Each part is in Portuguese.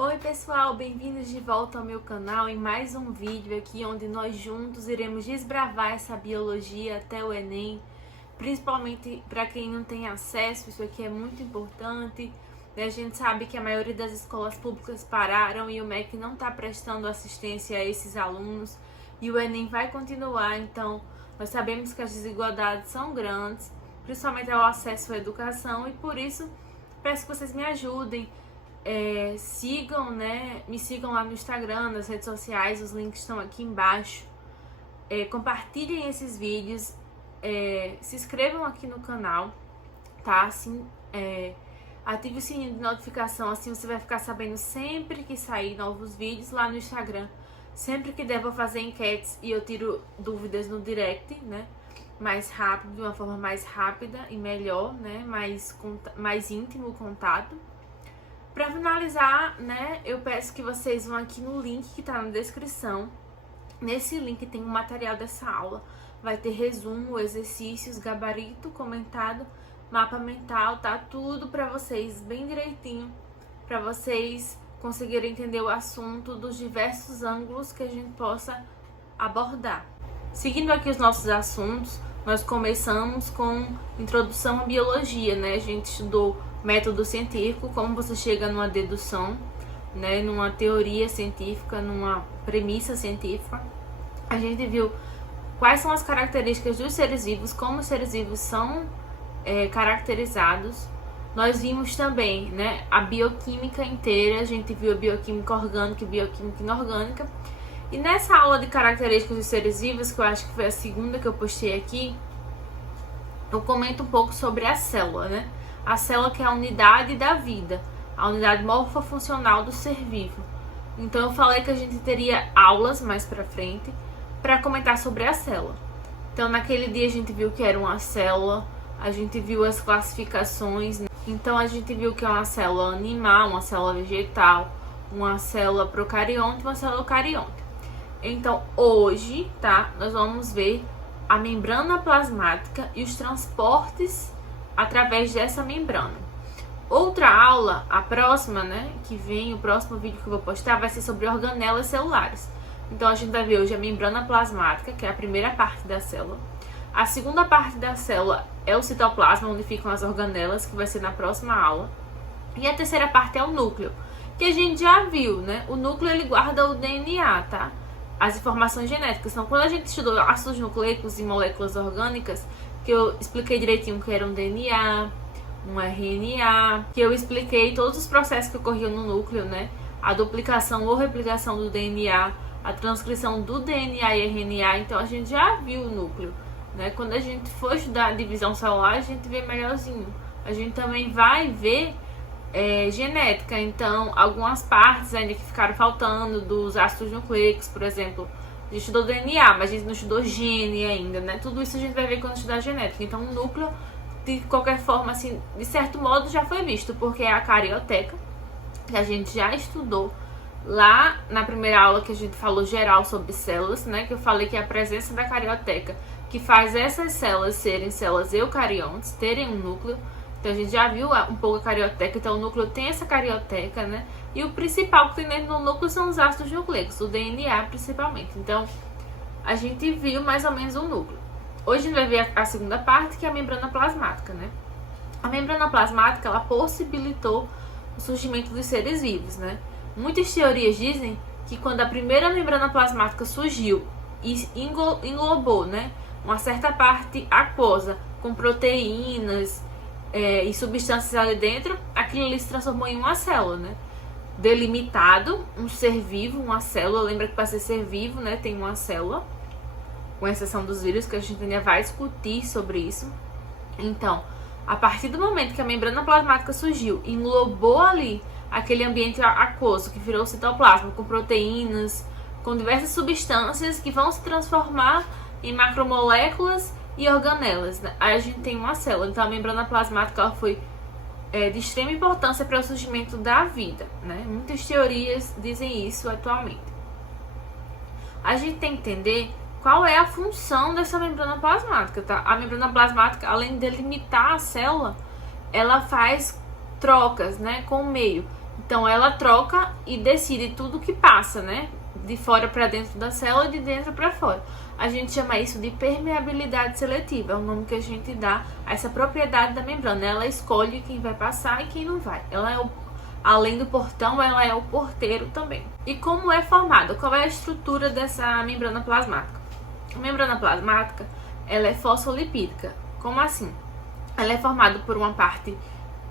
Oi pessoal, bem-vindos de volta ao meu canal em mais um vídeo aqui onde nós juntos iremos desbravar essa biologia até o Enem, principalmente para quem não tem acesso. Isso aqui é muito importante, né? A gente sabe que a maioria das escolas públicas pararam e o MEC não está prestando assistência a esses alunos e o Enem vai continuar, então nós sabemos que as desigualdades são grandes, principalmente ao acesso à educação, e por isso peço que vocês me ajudem. Sigam, né? Me sigam lá no Instagram, nas redes sociais, os links estão aqui embaixo. Compartilhem esses vídeos, se inscrevam aqui no canal, tá? Assim, ative o sininho de notificação, assim você vai ficar sabendo sempre que sair novos vídeos lá no Instagram. Sempre que der, vou fazer enquetes e eu tiro dúvidas no direct, né? Mais rápido, de uma forma mais rápida e melhor, né? Mais íntimo o contato. Para finalizar, né, eu peço que vocês vão aqui no link que tá na descrição. Nesse link tem o material dessa aula. Vai ter resumo, exercícios, gabarito, comentado, mapa mental, tá? Tudo para vocês bem direitinho, para vocês conseguirem entender o assunto dos diversos ângulos que a gente possa abordar. Seguindo aqui os nossos assuntos, nós começamos com introdução à biologia, né? A gente estudou método científico, como você chega numa dedução, né? Numa teoria científica, numa premissa científica. A gente viu quais são as características dos seres vivos, como os seres vivos são caracterizados. Nós vimos também, né, a bioquímica inteira. A gente viu a bioquímica orgânica e bioquímica inorgânica. E nessa aula de características dos seres vivos, que eu acho que foi a segunda que eu postei aqui, eu comento um pouco sobre a célula, né? A célula, que é a unidade da vida, a unidade morfofuncional do ser vivo. Então eu falei que a gente teria aulas mais pra frente para comentar sobre a célula. Então naquele dia a gente viu que era uma célula, a gente viu as classificações, né? Então a gente viu que é uma célula animal, uma célula vegetal, uma célula procarionte e uma célula eucarionte. Então hoje, tá, nós vamos ver a membrana plasmática e os transportes através dessa membrana. Outra aula, a próxima, né, que vem, o próximo vídeo que eu vou postar vai ser sobre organelas celulares. Então a gente vai ver hoje a membrana plasmática, que é a primeira parte da célula. A segunda parte da célula é o citoplasma, onde ficam as organelas, que vai ser na próxima aula. E a terceira parte é o núcleo, que a gente já viu, né? O núcleo, ele guarda o DNA, tá? As informações genéticas. Então, quando a gente estudou ácidos nucleicos e moléculas orgânicas, que eu expliquei direitinho que era um DNA, um RNA, que eu expliquei todos os processos que ocorriam no núcleo, né? A duplicação ou replicação do DNA, a transcrição do DNA e RNA. Então, a gente já viu o núcleo, né? Quando a gente for estudar a divisão celular, a gente vê melhorzinho. A gente também vai ver genética, então algumas partes ainda que ficaram faltando dos ácidos nucleicos, por exemplo. A gente estudou DNA, mas a gente não estudou gene ainda, né? Tudo isso a gente vai ver quando estudar genética. Então o núcleo, de qualquer forma, assim, de certo modo já foi visto, porque é a carioteca, que a gente já estudou lá na primeira aula, que a gente falou geral sobre células, né? Que eu falei que é a presença da carioteca que faz essas células serem células eucariontes, terem um núcleo. Então a gente já viu um pouco a carioteca, então o núcleo tem essa carioteca, né? E o principal que tem dentro do núcleo são os ácidos nucleicos, o DNA principalmente. Então a gente viu mais ou menos o núcleo. Hoje a gente vai ver a segunda parte, que é a membrana plasmática, né? A membrana plasmática, ela possibilitou o surgimento dos seres vivos, né? Muitas teorias dizem que quando a primeira membrana plasmática surgiu e englobou, né, uma certa parte aquosa com proteínas e substâncias ali dentro, aquilo ali se transformou em uma célula, né? Delimitado, um ser vivo, uma célula. Lembra que para ser vivo, né, tem uma célula, com exceção dos vírus, que a gente ainda vai discutir sobre isso. Então, a partir do momento que a membrana plasmática surgiu, englobou ali aquele ambiente aquoso que virou o citoplasma, com proteínas, com diversas substâncias que vão se transformar em macromoléculas e organelas, né? Aí a gente tem uma célula. Então a membrana plasmática, ela foi de extrema importância para o surgimento da vida, né? Muitas teorias dizem isso atualmente. A gente tem que entender qual é a função dessa membrana plasmática, tá? A membrana plasmática, além de delimitar a célula, ela faz trocas, né, com o meio. Então ela troca e decide tudo que passa, né? De fora para dentro da célula e de dentro para fora. A gente chama isso de permeabilidade seletiva, é o nome que a gente dá a essa propriedade da membrana. Ela escolhe quem vai passar e quem não vai. Ela é além do portão, ela é o porteiro também. E como é formada? Qual é a estrutura dessa membrana plasmática? A membrana plasmática, ela é fosfolipídica. Como assim? Ela é formada por uma parte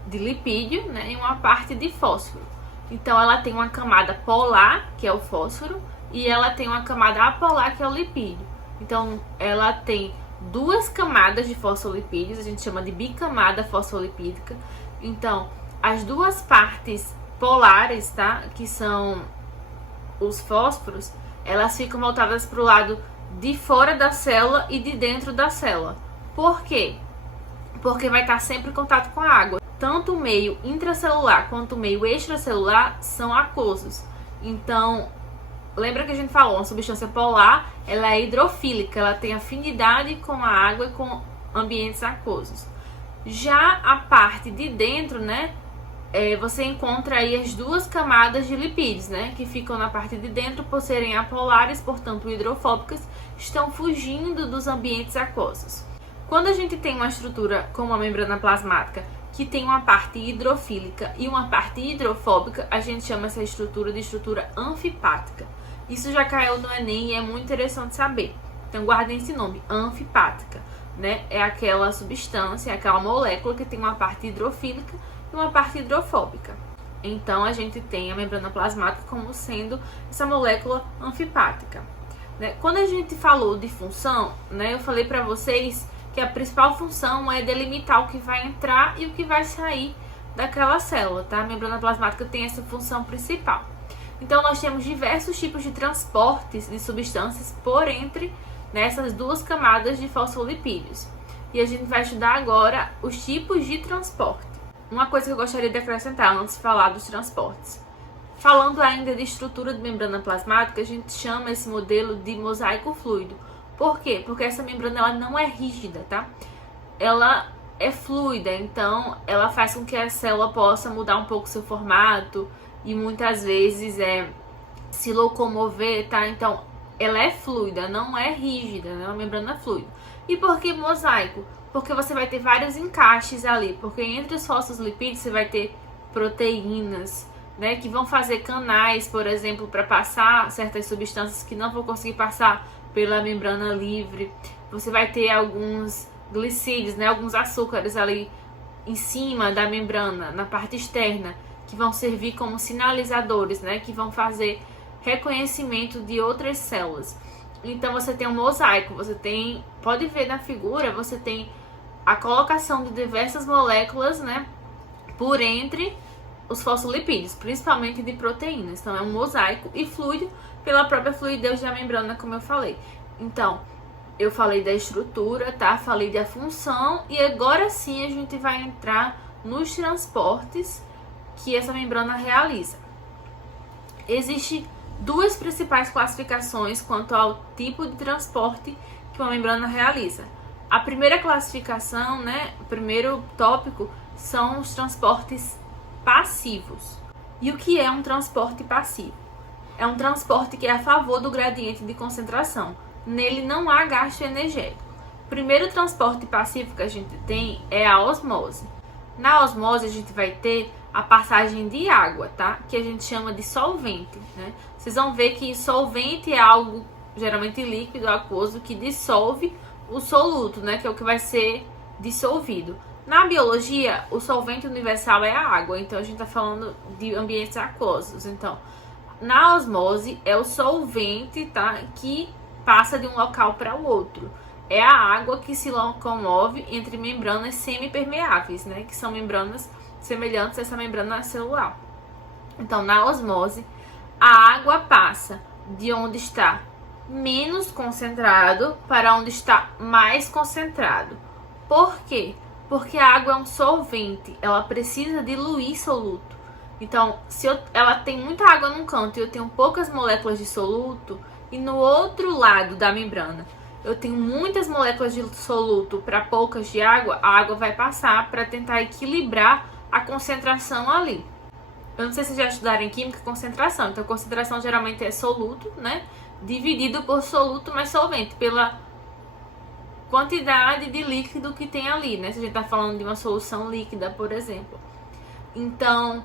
de lipídio, né, e uma parte de fósforo. Então ela tem uma camada polar, que é o fósforo, e ela tem uma camada apolar, que é o lipídio. Então ela tem duas camadas de fosfolipídios, a gente chama de bicamada fosfolipídica. Então as duas partes polares, tá, que são os fósforos, elas ficam voltadas para o lado de fora da célula e de dentro da célula. Por quê? Porque vai estar sempre em contato com a água. Tanto o meio intracelular quanto o meio extracelular são aquosos. Então, lembra que a gente falou, uma substância polar, ela é hidrofílica, ela tem afinidade com a água e com ambientes aquosos. Já a parte de dentro, né, você encontra aí as duas camadas de lipídios, né, que ficam na parte de dentro por serem apolares, portanto hidrofóbicas, estão fugindo dos ambientes aquosos. Quando a gente tem uma estrutura como a membrana plasmática, que tem uma parte hidrofílica e uma parte hidrofóbica, a gente chama essa estrutura de estrutura anfipática. Isso já caiu no Enem e é muito interessante saber. Então guardem esse nome, anfipática, né? É aquela substância, aquela molécula que tem uma parte hidrofílica e uma parte hidrofóbica. Então a gente tem a membrana plasmática como sendo essa molécula anfipática, né? Quando a gente falou de função, né, eu falei para vocês que a principal função é delimitar o que vai entrar e o que vai sair daquela célula, tá? A membrana plasmática tem essa função principal. Então, nós temos diversos tipos de transportes de substâncias por entre nessas duas camadas de fosfolipídios. E a gente vai estudar agora os tipos de transporte. Uma coisa que eu gostaria de acrescentar antes de falar dos transportes. Falando ainda de estrutura de membrana plasmática, a gente chama esse modelo de mosaico fluido. Por quê? Porque essa membrana ela não é rígida, tá? Ela é fluida, então ela faz com que a célula possa mudar um pouco seu formato e muitas vezes se locomover, tá? Então ela é fluida, não é rígida, né? É uma membrana fluida. E por que mosaico? Porque você vai ter vários encaixes ali, porque entre os fosfolipídios você vai ter proteínas, né, que vão fazer canais, por exemplo, para passar certas substâncias que não vão conseguir passar pela membrana livre. Você vai ter alguns glicídios, né, alguns açúcares ali em cima da membrana, na parte externa, que vão servir como sinalizadores, né, que vão fazer reconhecimento de outras células. Então você tem um mosaico, pode ver na figura, você tem a colocação de diversas moléculas, né, por entre os fosfolipídios, principalmente de proteínas. Então é um mosaico e fluido pela própria fluidez da membrana, como eu falei. Então, eu falei da estrutura, tá? Falei da função e agora sim a gente vai entrar nos transportes que essa membrana realiza. Existem duas principais classificações quanto ao tipo de transporte que uma membrana realiza. A primeira classificação, né, o primeiro tópico, são os transportes passivos. E o que é um transporte passivo? É um transporte que é a favor do gradiente de concentração. Nele não há gasto energético. O primeiro transporte passivo que a gente tem é a osmose. Na osmose a gente vai ter a passagem de água, tá? Que a gente chama de solvente, né? Vocês vão ver que solvente é algo geralmente líquido, aquoso, que dissolve o soluto, né? Que é o que vai ser dissolvido. Na biologia, o solvente universal é a água, então a gente está falando de ambientes aquosos. Então, na osmose, é o solvente, tá, que passa de um local para o outro. É a água que se locomove entre membranas semipermeáveis, né, que são membranas semelhantes a essa membrana celular. Então, na osmose, a água passa de onde está menos concentrado para onde está mais concentrado. Por quê? Porque a água é um solvente, ela precisa diluir soluto. Então, se ela tem muita água num canto e eu tenho poucas moléculas de soluto, e no outro lado da membrana eu tenho muitas moléculas de soluto para poucas de água, a água vai passar para tentar equilibrar a concentração ali. Eu não sei se já estudaram em química concentração. Então, concentração geralmente é soluto, né? Dividido por soluto mais solvente, pela quantidade de líquido que tem ali, né? Se a gente tá falando de uma solução líquida, por exemplo. Então,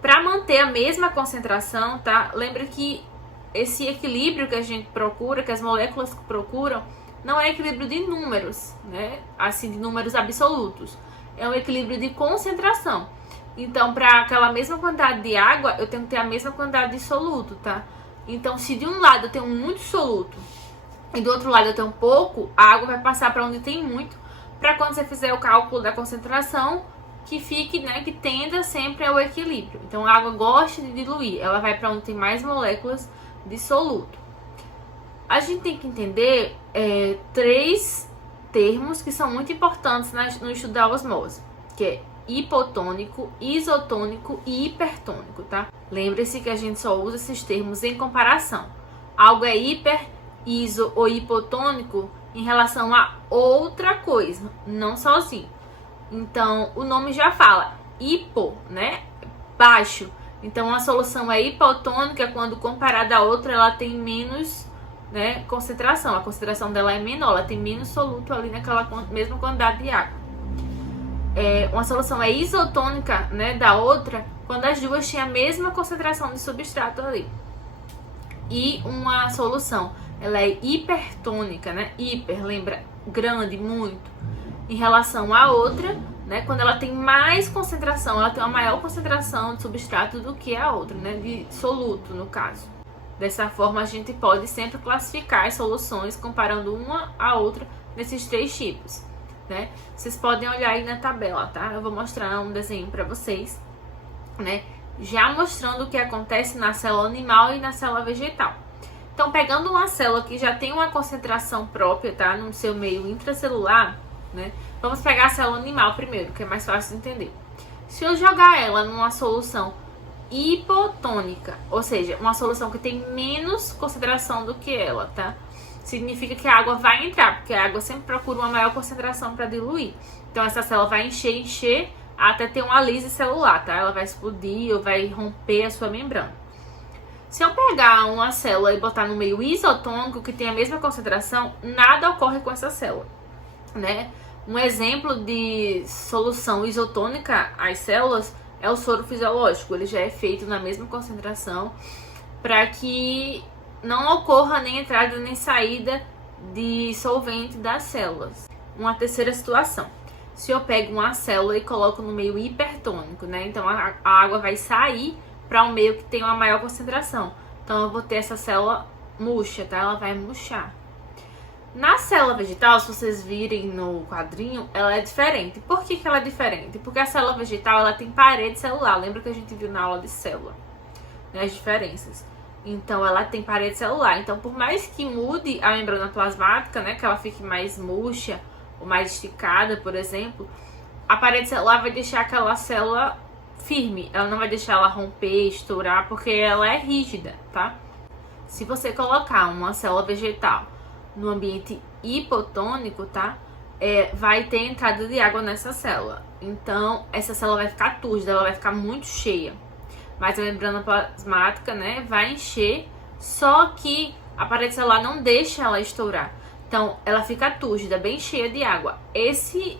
para manter a mesma concentração, tá? Lembra que esse equilíbrio que a gente procura, que as moléculas procuram, não é equilíbrio de números, né? Assim, de números absolutos. É um equilíbrio de concentração. Então, para aquela mesma quantidade de água, eu tenho que ter a mesma quantidade de soluto, tá? Então, se de um lado eu tenho muito soluto e do outro lado eu tenho pouco, a água vai passar para onde tem muito, para quando você fizer o cálculo da concentração, que fique, né, que tenda sempre ao equilíbrio. Então, a água gosta de diluir, ela vai para onde tem mais moléculas de soluto. A gente tem que entender três termos que são muito importantes no estudo da osmose, que é hipotônico, isotônico e hipertônico, tá? Lembre-se que a gente só usa esses termos em comparação. Algo é hiper, iso ou hipotônico em relação a outra coisa, não sozinho. Então, o nome já fala, hipo, né? Baixo. Então, a solução é hipotônica quando comparada a outra, ela tem menos, né, concentração. A concentração dela é menor, ela tem menos soluto ali naquela mesma quantidade de água. Uma solução é isotônica, né, da outra quando as duas têm a mesma concentração de substrato ali. E uma solução, ela é hipertônica, né? Hiper, lembra? Grande, muito. Em relação à outra, né? Quando ela tem mais concentração, ela tem uma maior concentração de substrato do que a outra, né? De soluto, no caso. Dessa forma, a gente pode sempre classificar as soluções comparando uma à outra nesses três tipos, né? Vocês podem olhar aí na tabela, tá? Eu vou mostrar um desenho para vocês, né? Já mostrando o que acontece na célula animal e na célula vegetal. Então, pegando uma célula que já tem uma concentração própria, tá? No seu meio intracelular, né? Vamos pegar a célula animal primeiro, que é mais fácil de entender. Se eu jogar ela numa solução hipotônica, ou seja, uma solução que tem menos concentração do que ela, tá? Significa que a água vai entrar, porque a água sempre procura uma maior concentração para diluir. Então, essa célula vai encher, até ter uma lise celular, tá? Ela vai explodir ou vai romper a sua membrana. Se eu pegar uma célula e botar no meio isotônico, que tem a mesma concentração, nada ocorre com essa célula, né? Um exemplo de solução isotônica às células é o soro fisiológico. Ele já é feito na mesma concentração para que não ocorra nem entrada nem saída de solvente das células. Uma terceira situação. Se eu pego uma célula e coloco no meio hipertônico, né? Então a água vai sair para um meio que tem uma maior concentração. Então eu vou ter essa célula murcha, tá? Ela vai murchar. Na célula vegetal, se vocês virem no quadrinho, ela é diferente. Por que ela é diferente? Porque a célula vegetal, ela tem parede celular. Lembra que a gente viu na aula de célula, né? As diferenças. Então, ela tem parede celular. Então, por mais que mude a membrana plasmática, né? Que ela fique mais murcha ou mais esticada, por exemplo, a parede celular vai deixar aquela célula firme. Ela não vai deixar ela romper, estourar, porque ela é rígida, tá? Se você colocar uma célula vegetal no ambiente hipotônico, tá? Vai ter entrada de água nessa célula. Então, essa célula vai ficar túrgida, ela vai ficar muito cheia. Mas a membrana plasmática, né, vai encher, só que a parede celular não deixa ela estourar. Então, ela fica túrgida, bem cheia de água. Esse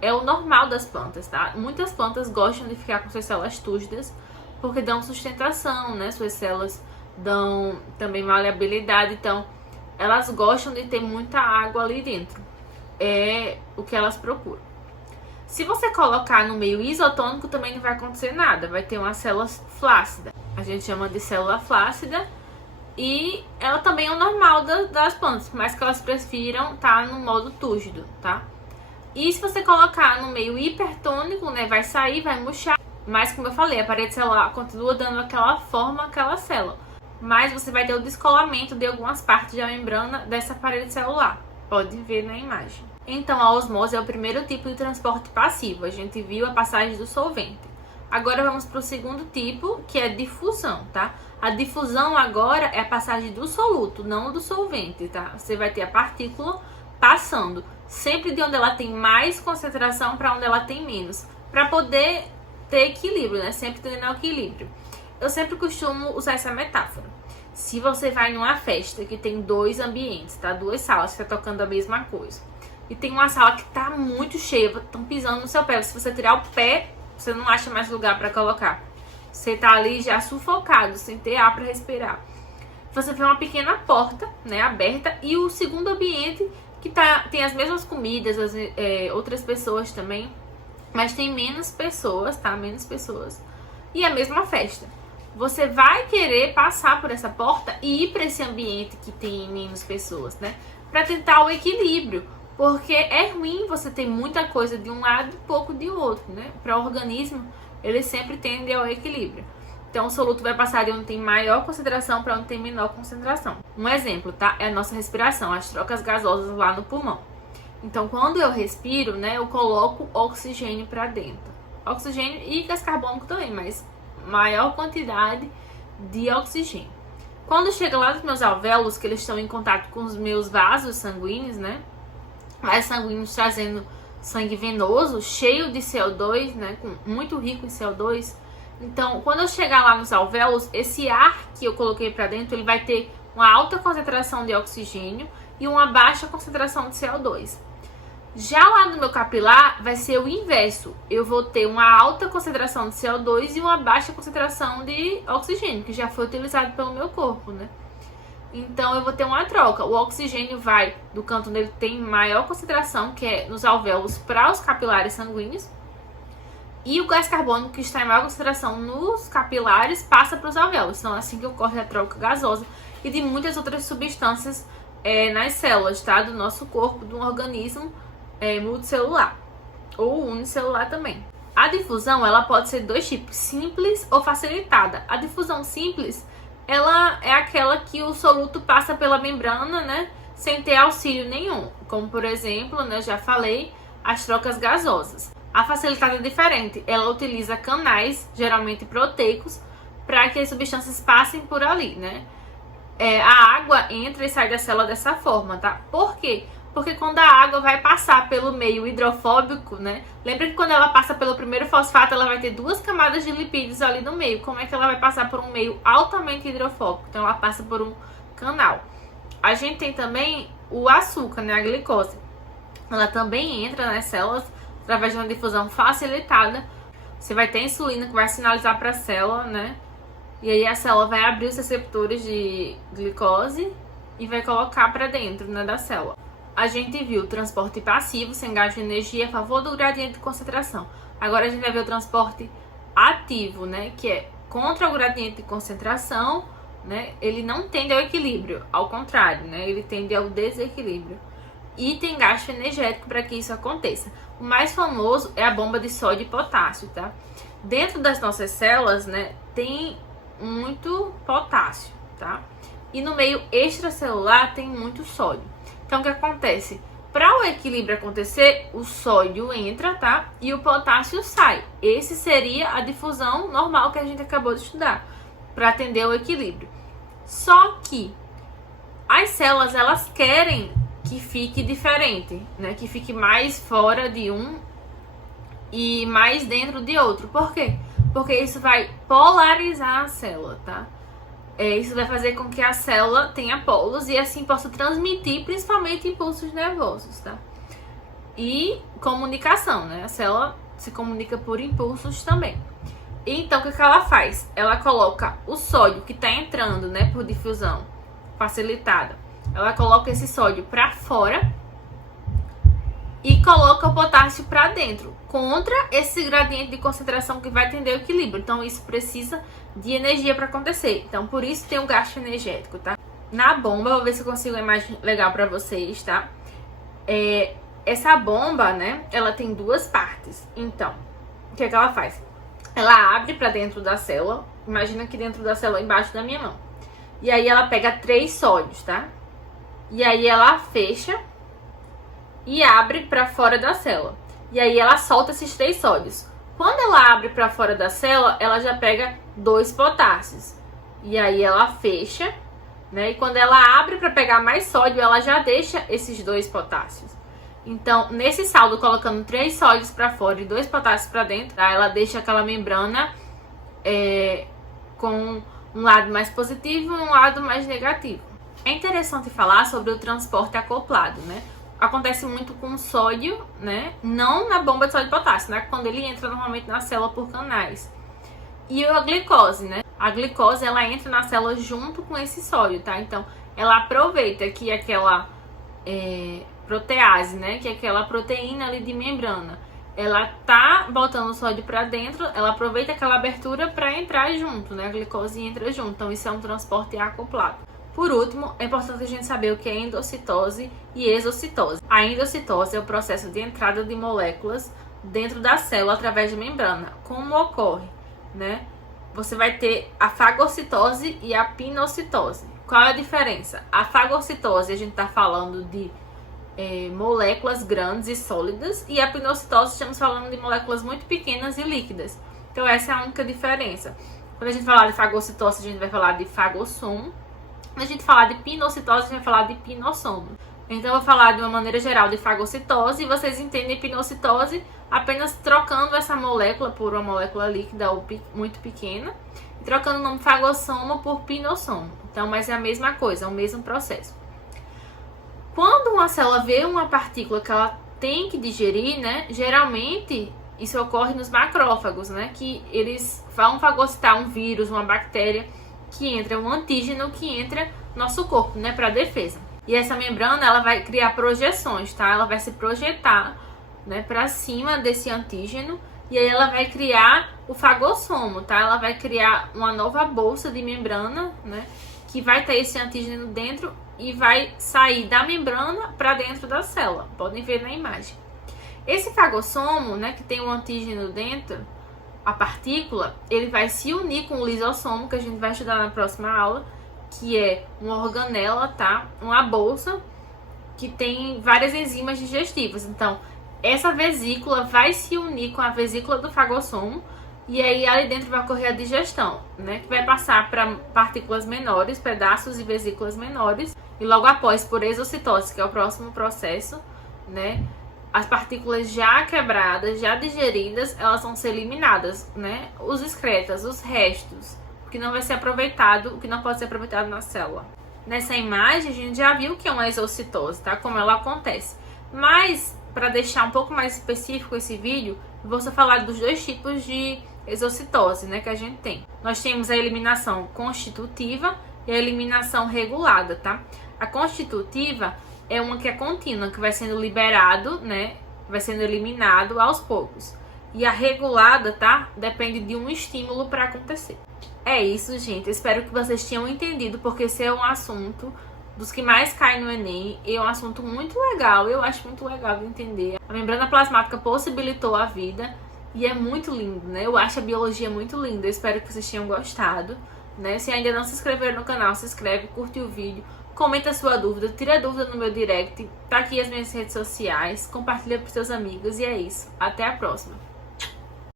é o normal das plantas, tá? Muitas plantas gostam de ficar com suas células túrgidas porque dão sustentação, né? Suas células dão também maleabilidade, então elas gostam de ter muita água ali dentro. É o que elas procuram. Se você colocar no meio isotônico, também não vai acontecer nada. Vai ter uma célula flácida. A gente chama de célula flácida. E ela também é o normal das plantas, por mais que elas prefiram estar no modo túrgido, tá? E se você colocar no meio hipertônico, né, vai sair, vai murchar. Mas, como eu falei, a parede celular continua dando aquela forma àquela célula. Mas você vai ter o descolamento de algumas partes da membrana dessa parede celular. Pode ver na imagem. Então, a osmose é o primeiro tipo de transporte passivo. A gente viu a passagem do solvente. Agora vamos para o segundo tipo, que é difusão, tá? A difusão agora é a passagem do soluto, não do solvente, tá? Você vai ter a partícula passando sempre de onde ela tem mais concentração para onde ela tem menos, para poder ter equilíbrio, né? Sempre tendo equilíbrio. Eu sempre costumo usar essa metáfora. Se você vai numa festa que tem 2 ambientes, tá? 2 salas que tá tocando a mesma coisa. E tem uma sala que tá muito cheia, estão pisando no seu pé. Se você tirar o pé, você não acha mais lugar para colocar. Você tá ali já sufocado, sem ter ar para respirar. Você vê uma pequena porta, né, aberta, e o segundo ambiente que tem as mesmas comidas, outras pessoas também, mas tem menos pessoas, tá? Menos pessoas. E a mesma festa. Você vai querer passar por essa porta e ir para esse ambiente que tem menos pessoas, né? Para tentar o equilíbrio. Porque é ruim você ter muita coisa de um lado e pouco de outro, né? Para o organismo, ele sempre tende ao equilíbrio. Então, o soluto vai passar de onde tem maior concentração para onde tem menor concentração. Um exemplo, tá? É a nossa respiração, as trocas gasosas lá no pulmão. Então, quando eu respiro, né, eu coloco oxigênio para dentro. Oxigênio e gás carbônico também, mas maior quantidade de oxigênio. Quando chega lá nos meus alvéolos, que eles estão em contato com os meus vasos sanguíneos, né? Vasos sanguíneos trazendo sangue venoso, cheio de CO2, né? Muito rico em CO2. Então, quando eu chegar lá nos alvéolos, esse ar que eu coloquei para dentro, ele vai ter uma alta concentração de oxigênio e uma baixa concentração de CO2. Já lá no meu capilar, vai ser o inverso. Eu vou ter uma alta concentração de CO2 e uma baixa concentração de oxigênio, que já foi utilizado pelo meu corpo, né? Então, eu vou ter uma troca. O oxigênio vai do canto onde ele tem maior concentração, que é nos alvéolos, para os capilares sanguíneos. E o gás carbônico, que está em maior concentração nos capilares, passa para os alvéolos. Então, é assim que ocorre a troca gasosa e de muitas outras substâncias nas células, tá? Do nosso corpo, do organismo multicelular ou unicelular também. A difusão, ela pode ser de 2 tipos, simples ou facilitada. A difusão simples, ela é aquela que o soluto passa pela membrana, né? Sem ter auxílio nenhum. Como, por exemplo, né, eu já falei, as trocas gasosas. A facilitada é diferente. Ela utiliza canais, geralmente proteicos, para que as substâncias passem por ali, né? A água entra e sai da célula dessa forma, tá? Por quê? Porque quando a água vai passar pelo meio hidrofóbico, né? Lembra que quando ela passa pelo primeiro fosfato, ela vai ter 2 camadas de lipídios ali no meio. Como é que ela vai passar por um meio altamente hidrofóbico? Então, ela passa por um canal. A gente tem também o açúcar, né? A glicose. Ela também entra nas células através de uma difusão facilitada. Você vai ter insulina que vai sinalizar para a célula, né? E aí a célula vai abrir os receptores de glicose e vai colocar para dentro, né, da célula. A gente viu o transporte passivo, sem gasto de energia, a favor do gradiente de concentração. Agora a gente vai ver o transporte ativo, né, que é contra o gradiente de concentração, né, ele não tende ao equilíbrio, ao contrário, né, ele tende ao desequilíbrio. E tem gasto energético para que isso aconteça. O mais famoso é a bomba de sódio e potássio, tá? Dentro das nossas células, né, tem muito potássio, tá? E no meio extracelular tem muito sódio. Então, o que acontece? Para o equilíbrio acontecer, o sódio entra, tá? E o potássio sai. Esse seria a difusão normal que a gente acabou de estudar, para atender o equilíbrio. Só que as células, elas querem que fique diferente, né? Que fique mais fora de um e mais dentro de outro. Por quê? Porque isso vai polarizar a célula, tá? Isso vai fazer com que a célula tenha polos e assim possa transmitir principalmente impulsos nervosos, tá? E comunicação, né? A célula se comunica por impulsos também. Então, o que ela faz? Ela coloca o sódio que está entrando, né, por difusão facilitada. Ela coloca esse sódio para fora e coloca o potássio para dentro, contra esse gradiente de concentração que vai tender o equilíbrio. Então, isso precisa de energia para acontecer. Então, por isso tem um gasto energético, tá? Na bomba, eu vou ver se eu consigo uma imagem legal para vocês, tá? Essa bomba, né, ela tem 2 partes. Então, o que é que ela faz? Ela abre para dentro da célula. Imagina que dentro da célula, embaixo da minha mão. E aí, ela pega 3 sódios, tá? E aí, ela fecha e abre para fora da célula. E aí, ela solta esses 3 sódios. Quando ela abre para fora da célula, ela já pega 2 potássios. E aí, ela fecha, né? E quando ela abre para pegar mais sódio, ela já deixa esses 2 potássios. Então, nesse saldo, colocando 3 sódios para fora e 2 potássios para dentro, tá? Ela deixa aquela membrana com um lado mais positivo e um lado mais negativo. É interessante falar sobre o transporte acoplado, né? Acontece muito com o sódio, né? Não na bomba de sódio e potássio, né? Quando ele entra normalmente na célula por canais. E a glicose, né? A glicose, ela entra na célula junto com esse sódio, tá? Então, ela aproveita que aquela protease, né? Que é aquela proteína ali de membrana, ela tá botando o sódio para dentro, ela aproveita aquela abertura para entrar junto, né? A glicose entra junto. Então, isso é um transporte acoplado. Por último, é importante a gente saber o que é endocitose e exocitose. A endocitose é o processo de entrada de moléculas dentro da célula através da membrana. Como ocorre, né? Você vai ter a fagocitose e a pinocitose. Qual é a diferença? A fagocitose, a gente está falando de moléculas grandes e sólidas, e a pinocitose estamos falando de moléculas muito pequenas e líquidas. Então essa é a única diferença. Quando a gente falar de fagocitose, a gente vai falar de fagossomo. Quando a gente falar de pinocitose, a gente vai falar de pinossomo. Então eu vou falar de uma maneira geral de fagocitose, e vocês entendem pinocitose apenas trocando essa molécula por uma molécula líquida ou muito pequena, e trocando o nome fagossomo por pinossomo. Então, mas é a mesma coisa, é o mesmo processo. Quando uma célula vê uma partícula que ela tem que digerir, né? Geralmente isso ocorre nos macrófagos, né? Que eles vão fagocitar um vírus, uma bactéria que entra, um antígeno que entra no nosso corpo, né? Para defesa. E essa membrana, ela vai criar projeções, tá? Ela vai se projetar, né? Para cima desse antígeno, e aí ela vai criar o fagossomo, tá? Ela vai criar uma nova bolsa de membrana, né? Que vai ter esse antígeno dentro e vai sair da membrana para dentro da célula. Podem ver na imagem. Esse fagossomo, né, que tem um antígeno dentro, a partícula, ele vai se unir com o lisossomo, que a gente vai estudar na próxima aula, que é uma organela, tá? Uma bolsa que tem várias enzimas digestivas. Então, essa vesícula vai se unir com a vesícula do fagossomo, e aí ali dentro vai ocorrer a digestão, né? Que vai passar para partículas menores, pedaços e vesículas menores, e logo após, por exocitose, que é o próximo processo, né? As partículas já quebradas, já digeridas, elas vão ser eliminadas, né? Os excretas, os restos, o que não vai ser aproveitado, o que não pode ser aproveitado na célula. Nessa imagem, a gente já viu que é uma exocitose, tá? Como ela acontece. Mas, para deixar um pouco mais específico esse vídeo, eu vou só falar dos 2 tipos de exocitose, né, que a gente tem. Nós temos a eliminação constitutiva e a eliminação regulada, tá? A constitutiva é uma que é contínua, que vai sendo liberado, né, vai sendo eliminado aos poucos. E a regulada, tá? Depende de um estímulo para acontecer. É isso, gente. Eu espero que vocês tenham entendido, porque esse é um assunto dos que mais caem no Enem, e é um assunto muito legal, eu acho muito legal de entender. A membrana plasmática possibilitou a vida, e é muito lindo, né? Eu acho a biologia muito linda, eu espero que vocês tenham gostado, né? Se ainda não se inscreveram no canal, se inscreve, curte o vídeo, comenta a sua dúvida, tira a dúvida no meu direct, tá aqui as minhas redes sociais, compartilha para seus amigos, e é isso. Até a próxima!